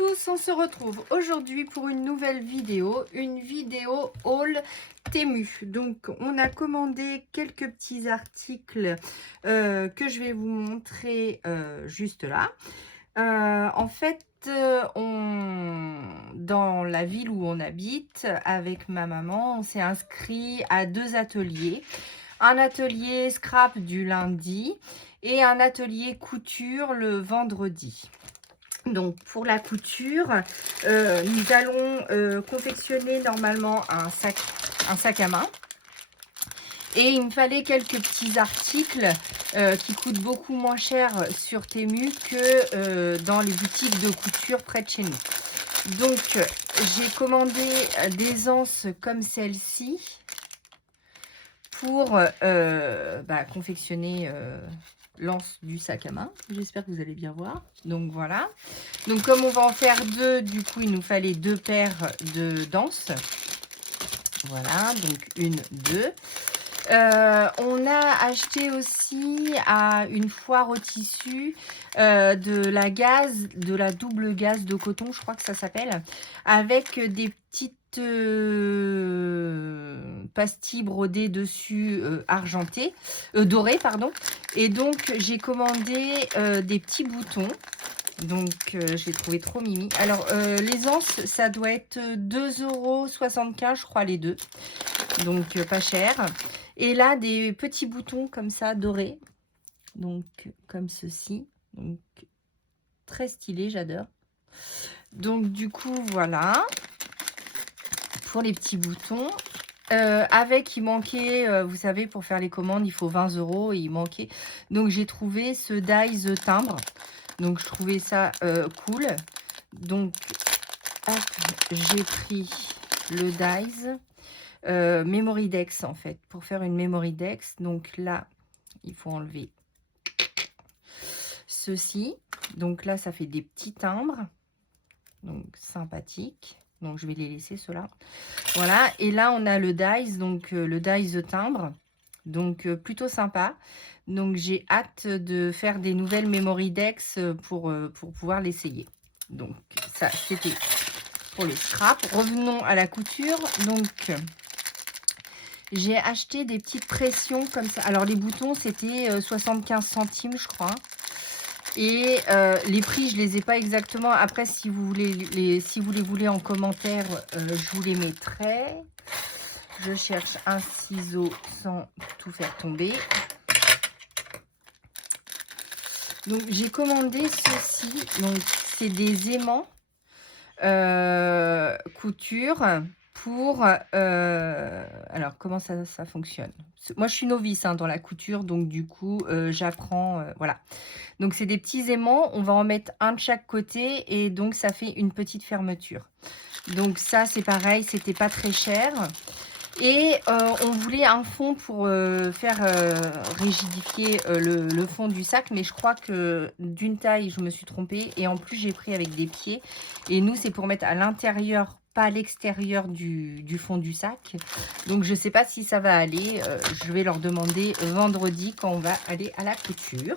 tous, on se retrouve aujourd'hui pour une nouvelle vidéo, haul Temu. Donc on a commandé quelques petits articles que je vais vous montrer juste là. En fait, dans la ville où on habite, avec ma maman, on s'est inscrit à 2 ateliers. Un atelier scrap du lundi et un atelier couture le vendredi. Donc pour la couture, nous allons confectionner normalement un sac à main. Et il me fallait quelques petits articles qui coûtent beaucoup moins cher sur Temu que dans les boutiques de couture près de chez nous. Donc j'ai commandé des anses comme celle-ci pour confectionner l'anse du sac à main. J'espère que vous allez bien voir. Donc voilà. Donc comme on va en faire 2, du coup il nous fallait 2 paires de d'anses. Voilà, donc 1, 2. On a acheté aussi à une foire au tissu de la double gaze de coton, je crois que ça s'appelle, avec des petites pastilles brodées dessus argentées, dorées pardon. Et donc j'ai commandé des petits boutons. Donc j'ai trouvé trop mimi. Alors les anses, ça doit être 2,75 € je crois les deux. Donc pas cher. Et là des petits boutons comme ça dorés. Donc comme ceci. Donc très stylé, j'adore. Donc du coup voilà. Pour les petits boutons. Il manquait, vous savez, pour faire les commandes, il faut 20 € et il manquait. Donc j'ai trouvé ce dies timbre. Donc je trouvais ça cool. Donc j'ai pris le dies Memory Dex en fait, pour faire une Memory Dex. Donc là, il faut enlever ceci. Donc là, ça fait des petits timbres. Donc sympathique. Donc je vais les laisser ceux-là. Voilà. Et là, on a le dies, donc le dies timbre. Donc plutôt sympa. Donc j'ai hâte de faire des nouvelles Memory Dex pour pouvoir l'essayer. Donc ça, c'était pour les scraps. Revenons à la couture. Donc j'ai acheté des petites pressions comme ça. Alors les boutons, c'était 75 centimes, je crois. Et les prix, je les ai pas exactement. Après, si vous voulez si vous les voulez en commentaire, je vous les mettrai. Je cherche un ciseau sans tout faire tomber. Donc j'ai commandé ceci. Donc c'est des aimants couture pour alors comment ça fonctionne. Moi je suis novice dans la couture, donc du coup j'apprends, voilà. Donc c'est des petits aimants, on va en mettre un de chaque côté et donc ça fait une petite fermeture. Donc ça c'est pareil, c'était pas très cher. Et on voulait un fond pour faire rigidifier le fond du sac, mais je crois que d'une taille je me suis trompée et en plus j'ai pris avec des pieds. Et nous c'est pour mettre à l'intérieur, pas à l'extérieur du fond du sac. Donc je sais pas si ça va aller. Je vais leur demander vendredi quand on va aller à la couture.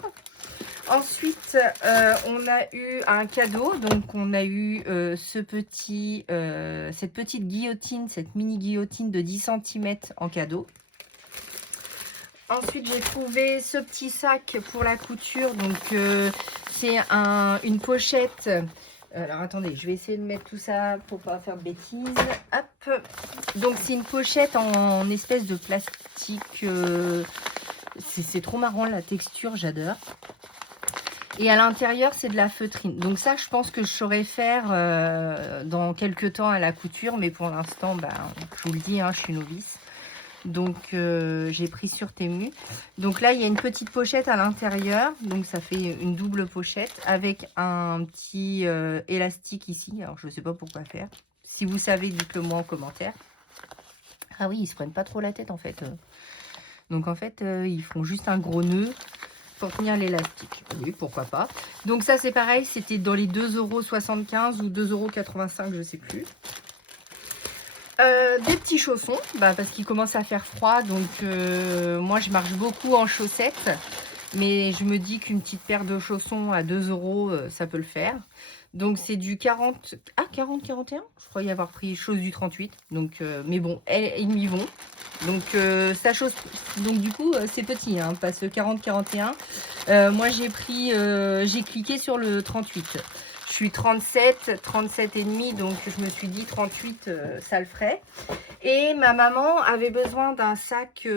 Ensuite, on a eu un cadeau. Donc, on a eu cette petite guillotine, cette mini guillotine de 10 cm en cadeau. Ensuite, j'ai trouvé ce petit sac pour la couture. Donc, c'est une pochette. Alors, attendez, je vais essayer de mettre tout ça pour pas faire de bêtises. Hop. Donc, c'est une pochette en espèce de plastique. C'est trop marrant la texture, j'adore. Et à l'intérieur, c'est de la feutrine. Donc ça, je pense que je saurais faire dans quelques temps à la couture. Mais pour l'instant, je vous le dis, je suis novice. Donc, j'ai pris sur Temu. Donc là, il y a une petite pochette à l'intérieur. Donc, ça fait une double pochette avec un petit élastique ici. Alors, je ne sais pas pourquoi faire. Si vous savez, dites-le moi en commentaire. Ah oui, ils se prennent pas trop la tête, en fait. Donc, en fait, ils font juste un gros nœud pour tenir l'élastique. Oui, pourquoi pas. Donc ça, c'est pareil, c'était dans les 2,75 € ou 2,85 €, je sais plus. Des petits chaussons, parce qu'il commence à faire froid. Donc moi, je marche beaucoup en chaussettes. Mais je me dis qu'une petite paire de chaussons à 2 €, ça peut le faire. Donc c'est du 40, ah 40-41. Je crois y avoir pris chose du 38. Donc, mais bon, ils m'y vont. Donc ça chose, donc du coup c'est petit, hein, pas ce 40-41. Moi j'ai pris, j'ai cliqué sur le 38. Je suis 37 et demi, donc je me suis dit 38, ça le ferait. Et ma maman avait besoin d'un sac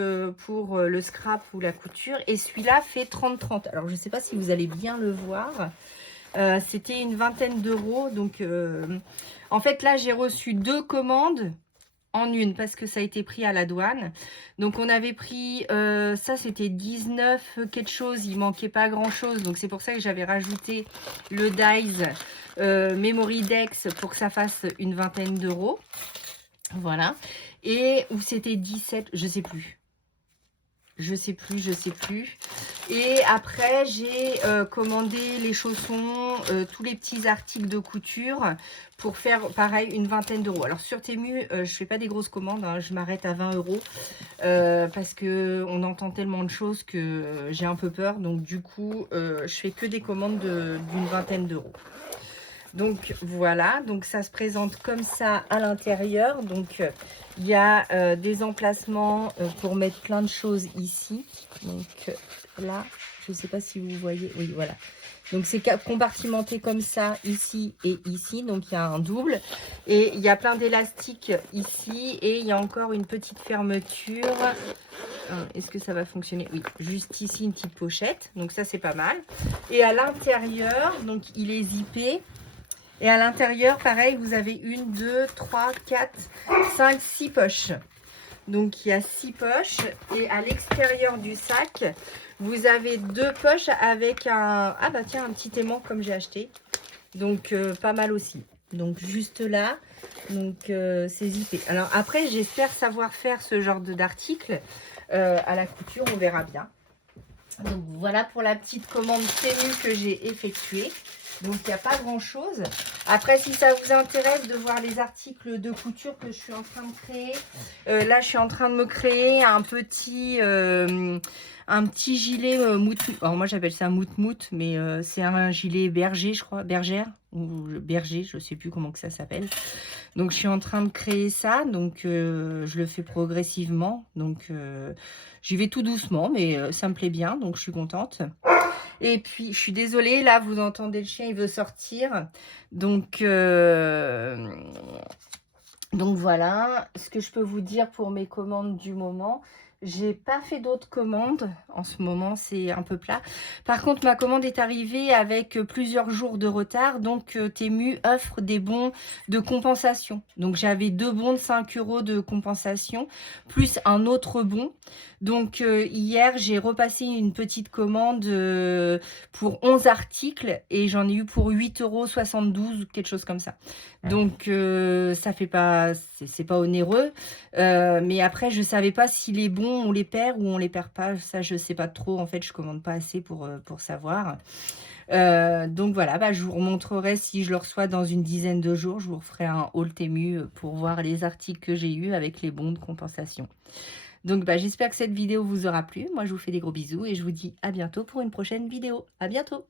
pour le scrap ou la couture. Et celui-là fait 30-30. Alors, je ne sais pas si vous allez bien le voir. C'était une vingtaine d'euros. Donc, en fait, là, j'ai reçu 2 commandes en une parce que ça a été pris à la douane. Donc, on avait pris, ça, c'était 19 quelque chose. Il manquait pas grand-chose. Donc, c'est pour ça que j'avais rajouté le Dies Memory Dex pour que ça fasse une vingtaine d'euros. Voilà. Et où c'était 17, je sais plus. Je sais plus. Et après, j'ai commandé les chaussons, tous les petits articles de couture pour faire pareil une vingtaine d'euros. Alors sur Temu, je fais pas des grosses commandes, hein, je m'arrête à 20 euros parce que on entend tellement de choses que j'ai un peu peur. Donc du coup, je fais que des commandes d'une vingtaine d'euros. Donc voilà, donc ça se présente comme ça à l'intérieur. Donc il y a des emplacements pour mettre plein de choses ici. Donc là, je ne sais pas si vous voyez. Oui, voilà. Donc c'est compartimenté comme ça, ici et ici. Donc il y a un double. Et il y a plein d'élastiques ici. Et il y a encore une petite fermeture. Est-ce que ça va fonctionner? Oui, juste ici une petite pochette. Donc ça c'est pas mal. Et à l'intérieur, donc il est zippé. Et à l'intérieur, pareil, vous avez 1, 2, 3, 4, 5, 6 poches. Donc, il y a 6 poches. Et à l'extérieur du sac, vous avez 2 poches avec un... Ah bah tiens, un petit aimant comme j'ai acheté. Donc, pas mal aussi. Donc, juste là. Donc, c'est zippé. Alors, après, j'espère savoir faire ce genre d'article à la couture. On verra bien. Donc, voilà pour la petite commande Temu que j'ai effectuée. Donc, il n'y a pas grand-chose. Après, si ça vous intéresse de voir les articles de couture que je suis en train de créer, là, je suis en train de me créer un petit gilet mout-mout. Alors, moi, j'appelle ça mout-mout, mais c'est un gilet berger, je crois, bergère, ou berger, je ne sais plus comment que ça s'appelle. Donc, je suis en train de créer ça. Donc, je le fais progressivement. Donc, j'y vais tout doucement, mais ça me plaît bien. Donc, je suis contente. Et puis, je suis désolée, là, vous entendez le chien, il veut sortir. Donc voilà, ce que je peux vous dire pour mes commandes du moment. J'ai pas fait d'autres commandes. En ce moment, c'est un peu plat. Par contre, ma commande est arrivée avec plusieurs jours de retard. Donc, Temu offre des bons de compensation. Donc, j'avais 2 bons de 5 euros de compensation, plus un autre bon. Donc, hier, j'ai repassé une petite commande pour 11 articles et j'en ai eu pour 8,72 €, quelque chose comme ça. Donc, ça fait pas, c'est pas onéreux. Mais après, je savais pas si les bons, on les perd ou on les perd pas. Ça, je sais pas trop. En fait, je commande pas assez pour savoir. Donc voilà, bah, je vous remontrerai si je le reçois dans une dizaine de jours. Je vous referai un haul Temu pour voir les articles que j'ai eus avec les bons de compensation. Donc, bah, j'espère que cette vidéo vous aura plu. Moi, je vous fais des gros bisous et je vous dis à bientôt pour une prochaine vidéo. À bientôt!